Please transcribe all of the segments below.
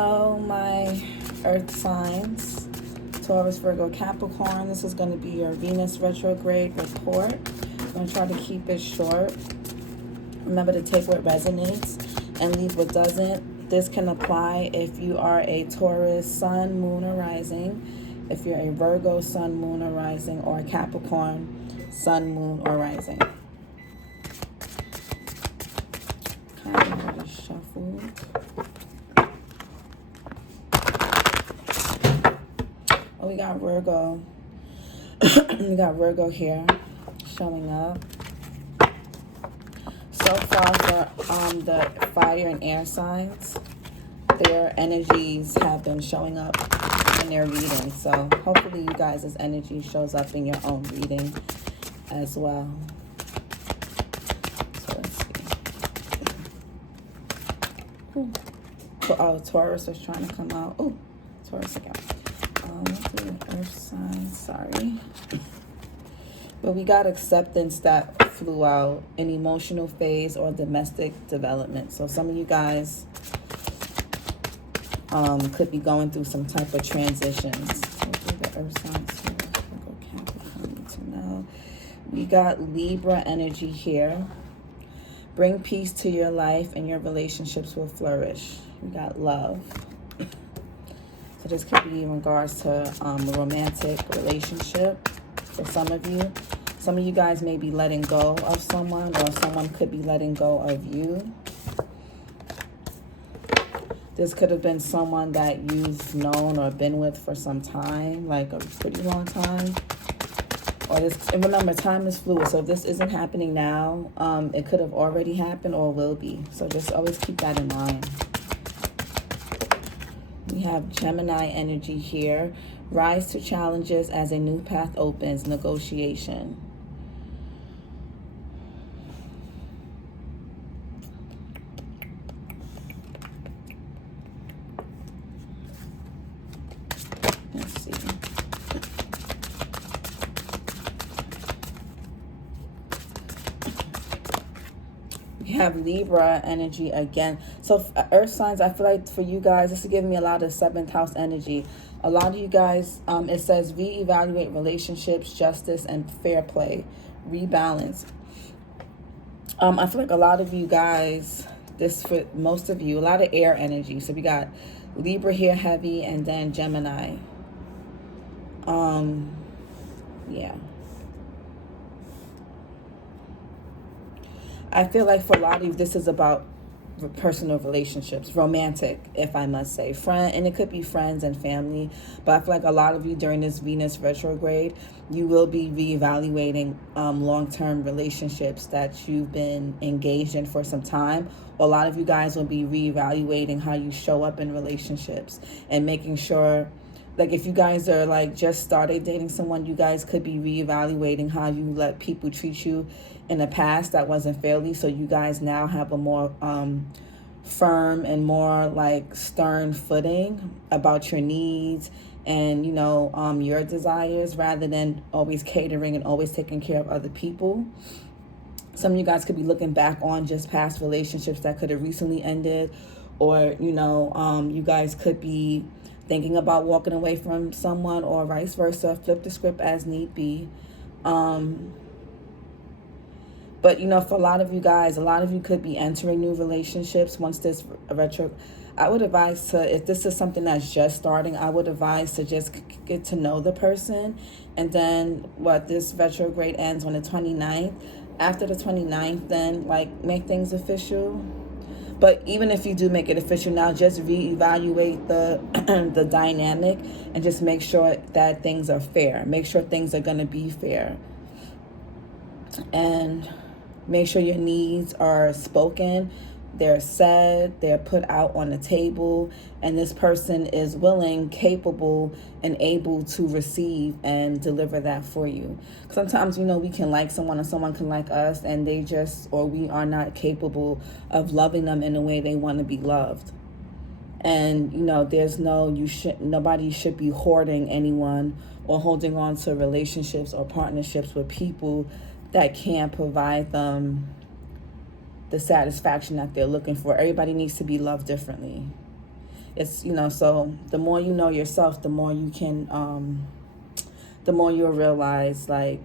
Hello, my earth signs, Taurus, Virgo, Capricorn. This is going to be your Venus retrograde report. I'm going to try to keep it short. Remember to take what resonates and leave what doesn't. This can apply if you are a Taurus sun, moon, or rising, if you're a Virgo sun, moon, or rising, or a Capricorn sun, moon, or rising. Kind of shuffle. Oh, we got Virgo. We got Virgo here showing up. So far for the fire and air signs, their energies have been showing up in their reading. So hopefully you guys' energy shows up in your own reading as well. So let's see. Oh, Taurus was trying to come out. Oh, Taurus again. Earth sign, sorry. But we got acceptance that flew out, an emotional phase or domestic development. So some of you guys could be going through some type of transitions. The earth signs here. Capricorn, need to know. We got Libra energy here. Bring peace to your life and your relationships will flourish. We got love. So this could be in regards to a romantic relationship for some of you. Some of you guys may be letting go of someone, or someone could be letting go of you. This could have been someone that you've known or been with for some time, like a pretty long time. Or this, and remember, time is fluid. So if this isn't happening now, it could have already happened or will be. So just always keep that in mind. We have Gemini energy here. Rise to challenges as a new path opens. Negotiation. Let's see. We have Libra energy again. So earth signs, I feel like for you guys, this is giving me a lot of 7th house energy. A lot of you guys, it says reevaluate relationships, justice, and fair play. Rebalance. I feel like a lot of you guys, this for most of you, a lot of air energy. So we got Libra here heavy, and then Gemini. Yeah. I feel like for a lot of you, this is about personal relationships, romantic, if I must say, friend, and it could be friends and family. But I feel like a lot of you during this Venus retrograde, you will be reevaluating long-term relationships that you've been engaged in for some time. A lot of you guys will be reevaluating how you show up in relationships and making sure, like if you guys are like just started dating someone, you guys could be reevaluating how you let people treat you in the past that wasn't fairly. So you guys now have a more firm and more like stern footing about your needs and, you know, your desires, rather than always catering and always taking care of other people. Some of you guys could be looking back on just past relationships that could have recently ended, or, you know, you guys could be thinking about walking away from someone, or vice versa. Flip the script as need be. But, you know, for a lot of you guys, a lot of you could be entering new relationships once this retro. I would advise to, if this is something that's just starting, I would advise to just get to know the person. And then this retrograde ends on the 29th. After the 29th, then like make things official. But even if you do make it official now, just reevaluate the dynamic and just make sure that things are fair. Make sure things are going to be fair. And make sure your needs are spoken, they're said, they're put out on the table, and this person is willing, capable, and able to receive and deliver that for you. Sometimes, you know, we can like someone or someone can like us, and they just, or we are not capable of loving them in the way they want to be loved. And, you know, there's nobody should be hoarding anyone or holding on to relationships or partnerships with people that can't provide them the satisfaction that they're looking for. Everybody needs to be loved differently. It's, so the more you know yourself, the more you can, the more you'll realize, like,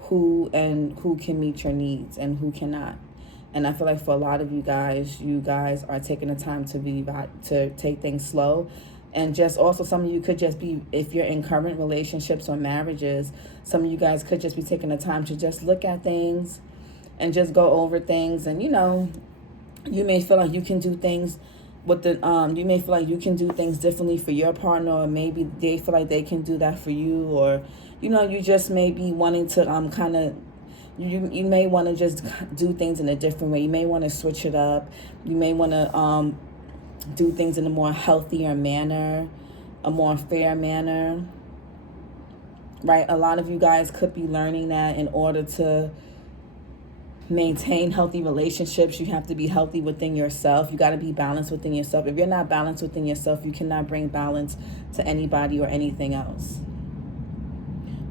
who can meet your needs and who cannot. And I feel like for a lot of you guys are taking the time to take things slow. And just also, some of you could just be, if you're in current relationships or marriages, some of you guys could just be taking the time to just look at things and just go over things. And, you may feel like you can do things you may feel like you can do things differently for your partner, or maybe they feel like they can do that for you, or, you just may be wanting to kind of, you may want to just do things in a different way. You may want to switch it up. You may want to do things in a more healthier manner, a more fair manner, right? A lot of you guys could be learning that in order to maintain healthy relationships, you have to be healthy within yourself. You got to be balanced within yourself. If you're not balanced within yourself, you cannot bring balance to anybody or anything else.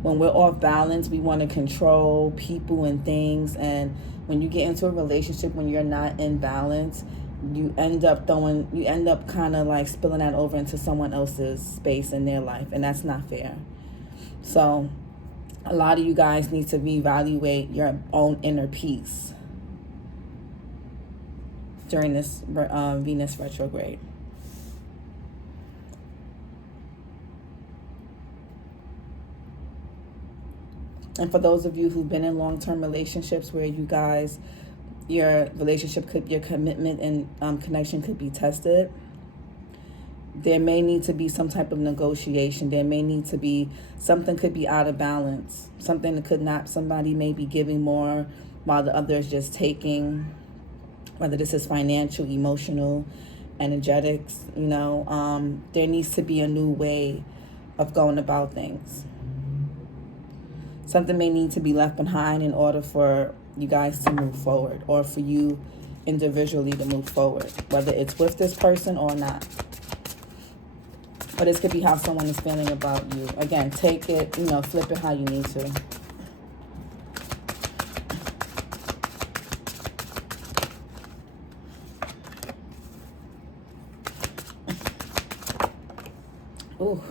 When we're off balance, we want to control people and things. And when you get into a relationship, when you're not in balance, you end up kind of like spilling that over into someone else's space in their life. And that's not fair. So a lot of you guys need to reevaluate your own inner peace during this Venus retrograde. And for those of you who've been in long-term relationships where your commitment and connection could be tested, there may need to be some type of negotiation. There may need to be, something could be out of balance. Somebody may be giving more while the other is just taking, whether this is financial, emotional, energetics, there needs to be a new way of going about things. Something may need to be left behind in order for you guys to move forward, or for you individually to move forward, whether it's with this person or not. But this could be how someone is feeling about you. Again, take it, flip it how you need to. Ooh,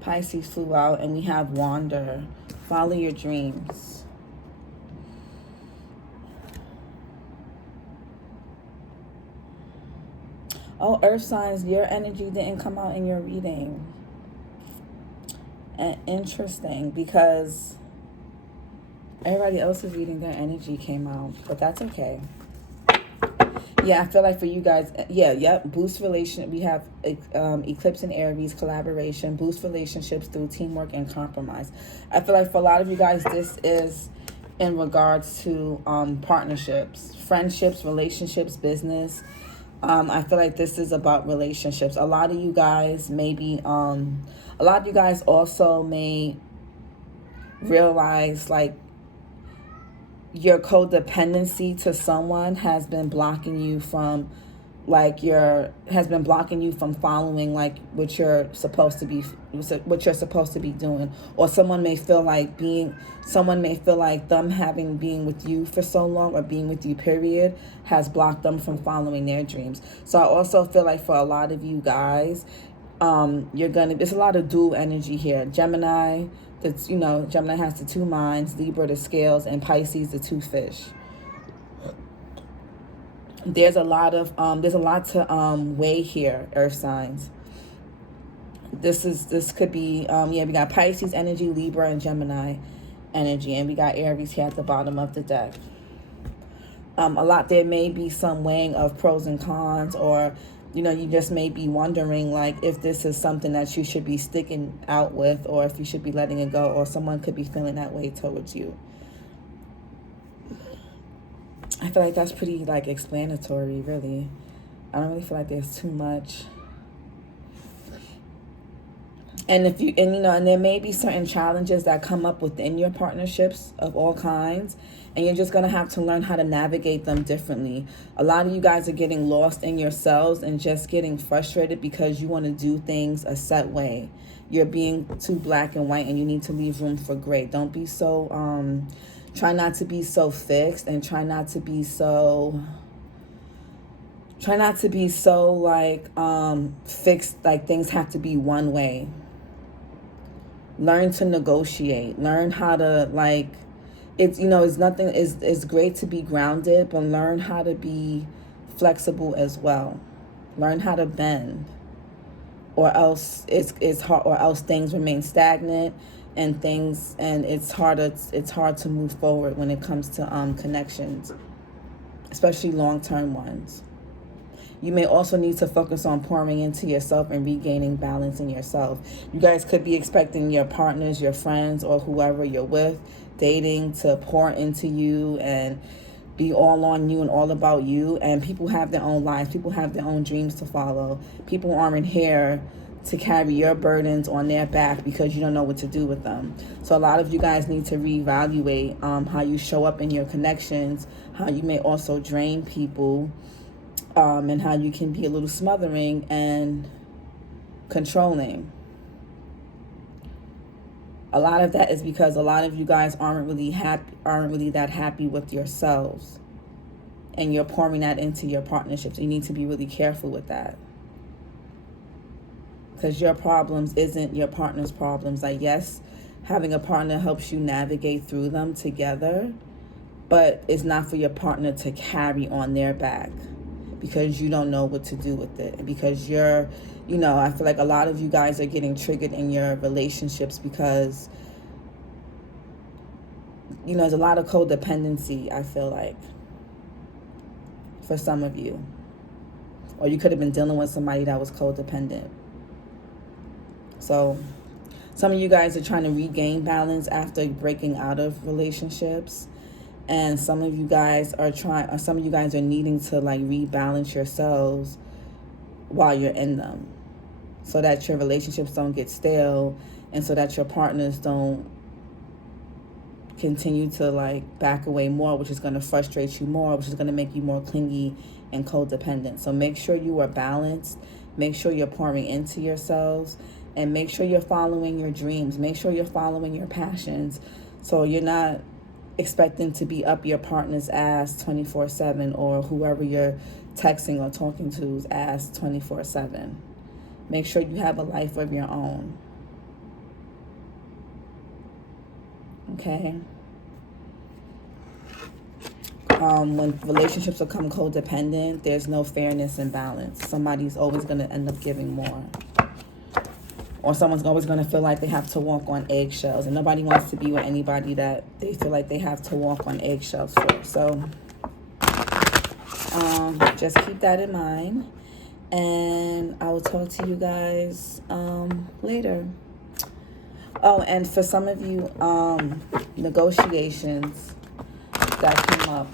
Pisces flew out, and we have wander. Follow your dreams. Oh, earth signs, your energy didn't come out in your reading. And interesting, because everybody else's reading, their energy came out. But that's okay. Yeah, I feel like for you guys, boost relation. We have eclipse in Aries, collaboration, boost relationships through teamwork and compromise. I feel like for a lot of you guys, this is in regards to partnerships, friendships, relationships, business. I feel like this is about relationships. A lot of you guys also may realize, like, your codependency to someone has been blocking you from following like what you're supposed to be doing. Or someone may feel like being with you for so long, or being with you period, has blocked them from following their dreams. So I also feel like for a lot of you guys, there's a lot of dual energy here. Gemini, Gemini has the two minds, Libra the scales, and Pisces the two fish. There's a lot to weigh here, earth signs. This could be we got Pisces energy, Libra, and Gemini energy, and we got Aries here at the bottom of the deck. There may be some weighing of pros and cons, or you just may be wondering, like, if this is something that you should be sticking out with, or if you should be letting it go, or someone could be feeling that way towards you. I feel like that's pretty, like, explanatory, really. I don't really feel like there's too much. And and there may be certain challenges that come up within your partnerships of all kinds, and you're just going to have to learn how to navigate them differently. A lot of you guys are getting lost in yourselves and just getting frustrated because you want to do things a set way. You're being too black and white, and you need to leave room for gray. Don't be so, try not to be so fixed, and try not to be so Try not to be so like fixed, like things have to be one way. Learn to negotiate. Learn how to like, it's, you know, it's great to be grounded, but learn how to be flexible as well. Learn how to bend, or else it's hard, or else things remain stagnant, and it's hard to move forward when it comes to connections, especially long-term ones. You may also need to focus on pouring into yourself and regaining balance in yourself. You guys could be expecting your partners, your friends, or whoever you're with, dating, to pour into you and be all on you and all about you. And people have their own lives. People have their own dreams to follow. People aren't here to carry your burdens on their back because you don't know what to do with them. So a lot of you guys need to reevaluate how you show up in your connections, how you may also drain people, and how you can be a little smothering and controlling. A lot of that is because a lot of you guys aren't really that happy with yourselves, and you're pouring that into your partnerships. You need to be really careful with that, because your problems isn't your partner's problems. Like, yes, having a partner helps you navigate through them together, but it's not for your partner to carry on their back, because you don't know what to do with it. Because I feel like a lot of you guys are getting triggered in your relationships because, there's a lot of codependency, I feel like, for some of you. Or you could have been dealing with somebody that was codependent. So some of you guys are trying to regain balance after breaking out of relationships. And some of you guys are needing to like rebalance yourselves while you're in them, so that your relationships don't get stale, and so that your partners don't continue to like back away more, which is going to frustrate you more, which is going to make you more clingy and codependent. So make sure you are balanced. Make sure you're pouring into yourselves, and make sure you're following your dreams. Make sure you're following your passions, so you're not expecting to be up your partner's ass 24/7, or whoever you're texting or talking to's ass 24/7. Make sure you have a life of your own. Okay? When relationships become codependent, there's no fairness and balance. Somebody's always going to end up giving more. Or someone's always going to feel like they have to walk on eggshells. And nobody wants to be with anybody that they feel like they have to walk on eggshells for. So just keep that in mind. And I will talk to you guys later. Oh, and for some of you, negotiations that came up.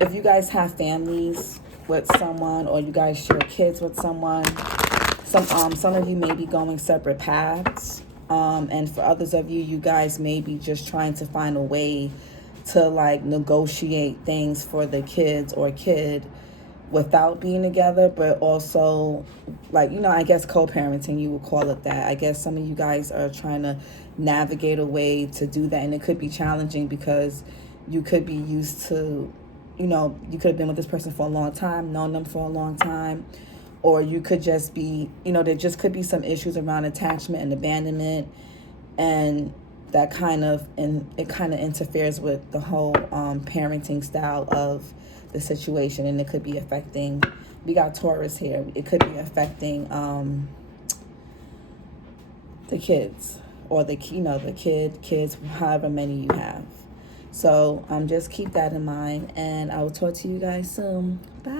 If you guys have families with someone, or you guys share kids with someone, some of you may be going separate paths, and for others of you, you guys may be just trying to find a way to like negotiate things for the kids or kid without being together, but also like, I guess co-parenting, you would call it that. I guess some of you guys are trying to navigate a way to do that, and it could be challenging because you could be used to, you could have been with this person for a long time, known them for a long time. Or you could just be, there just could be some issues around attachment and abandonment, and that kind of interferes with the whole parenting style of the situation, and it could be affecting. We got Taurus here. It could be affecting the kids, or the kids, however many you have. So just keep that in mind, and I will talk to you guys soon. Bye.